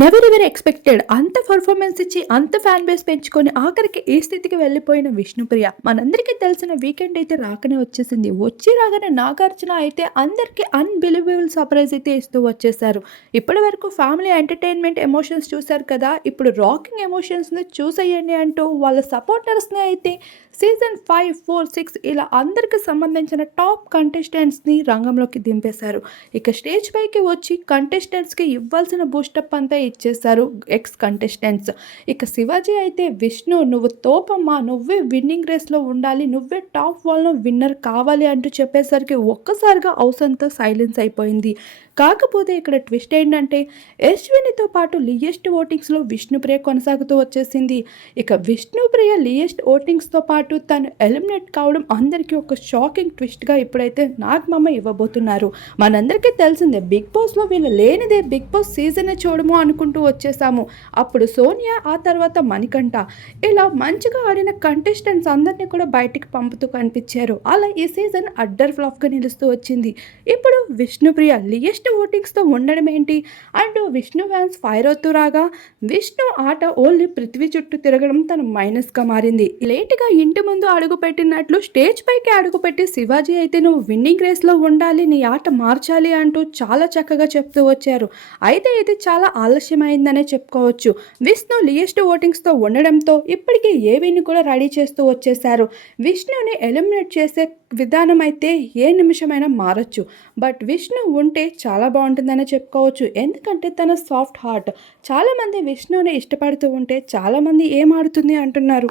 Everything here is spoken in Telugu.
నెవర్ ఎవర్ ఎక్స్పెక్టెడ్ అంత పర్ఫార్మెన్స్ ఇచ్చి అంత ఫ్యాన్ బేస్ పెంచుకొని ఆఖరికి ఈ స్థితికి వెళ్ళిపోయిన విష్ణుప్రియ? మనందరికీ తెలిసిన వీకెండ్ అయితే రాకనే వచ్చేసింది. వచ్చి రాగానే నాగార్జున అయితే అందరికీ అన్బిలీవబుల్ సర్ప్రైజ్ అయితే ఇస్తూ వచ్చేసారు ఇప్పటి వరకు ఫ్యామిలీ ఎంటర్టైన్మెంట్ ఎమోషన్స్ చూశారు కదా? ఇప్పుడు రాకింగ్ ఎమోషన్స్ని చూసేయండి అంటూ వాళ్ళ సపోర్టర్స్ని అయితే సీజన్ ఫైవ్ ఫోర్ సిక్స్ ఇలా అందరికి సంబంధించిన టాప్ కంటెస్టెంట్స్ని రంగంలోకి దింపేశారు. ఇక స్టేజ్ పైకి వచ్చి కంటెస్టెంట్స్కి ఇవ్వాల్సిన బూస్టప్ అంతా ఇచ్చేశారు ఎక్స్ కంటెస్టెంట్స్ ఇక శివాజీ అయితే విష్ణు నువ్వు తోపమ్మా నువ్వే విన్నింగ్ రేస్లో ఉండాలి నువ్వే టాప్ వాళ్ళను విన్నర్ కావాలి అంటూ చెప్పేసరికి ఒక్కసారిగా అవసరంతో సైలెన్స్ అయిపోయింది. కాకపోతే ఇక్కడ ట్విస్ట్ ఏంటంటే యశ్వినితో పాటు లియెస్ట్ ఓటింగ్స్లో విష్ణుప్రియ కొనసాగుతూ వచ్చేసింది. ఇక విష్ణుప్రియ లియెస్ట్ ఓటింగ్స్తో పాటు తను ఎలిమినేట్ కావడం అందరికీ ఒక షాకింగ్ ట్విస్ట్గా ఇప్పుడైతే నాగమమ్మ ఇవ్వబోతున్నారు. మనందరికీ తెలిసిందే బిగ్ బాస్లో వీళ్ళు లేనిదే బిగ్ బాస్ సీజన్ చూడము అనుకుంటూ వచ్చేసాము. అప్పుడు సోనియా ఆ తర్వాత మణికంఠ. ఇలా మంచిగా ఆడిన కంటెస్టెంట్స్ అందరినీ కూడా బయటికి పంపుతూ కనిపించారు. అలా ఈ సీజన్ అడ్డర్ ఫ్లాప్గా నిలుస్తూ వచ్చింది. ఇప్పుడు విష్ణుప్రియ లియెస్ట్ ఓటింగ్స్తో ఉండడం ఏంటి? అండ్ విష్ణు ఫ్యాన్స్ ఫైర్ అవుతూ రాగా విష్ణు ఆట ఓన్లీ పృథ్వీ చుట్టూ తిరగడం తన మైనస్గా మారింది. లేట్గా ఇంటి ముందు అడుగుపెట్టినట్లు స్టేజ్ పైకి అడుగుపెట్టి శివాజీ అయితే నువ్వు విన్నింగ్ రేస్లో ఉండాలి నీ ఆట మార్చాలి అంటూ చాలా చక్కగా చెప్తూ వచ్చారు. అయితే ఇది చాలా ఆలస్యమైందనే చెప్పుకోవచ్చు. విష్ణు లియెస్ట్ ఓటింగ్స్తో ఉండడంతో ఇప్పటికే ఏవిని కూడా రెడీ చేస్తూ వచ్చేసారు విష్ణుని ఎలిమినేట్ చేసే విధానం అయితే ఏ నిమిషమైనా మారచ్చు. బట్ విష్ణు ఉంటే చాలా బాగుంటుందనే చెప్పుకోవచ్చు. ఎందుకంటే తన సాఫ్ట్ హార్ట్. చాలామంది విష్ణుని ఇష్టపడుతూ ఉంటే చాలామంది ఏం ఆడుతుంది అంటున్నారు.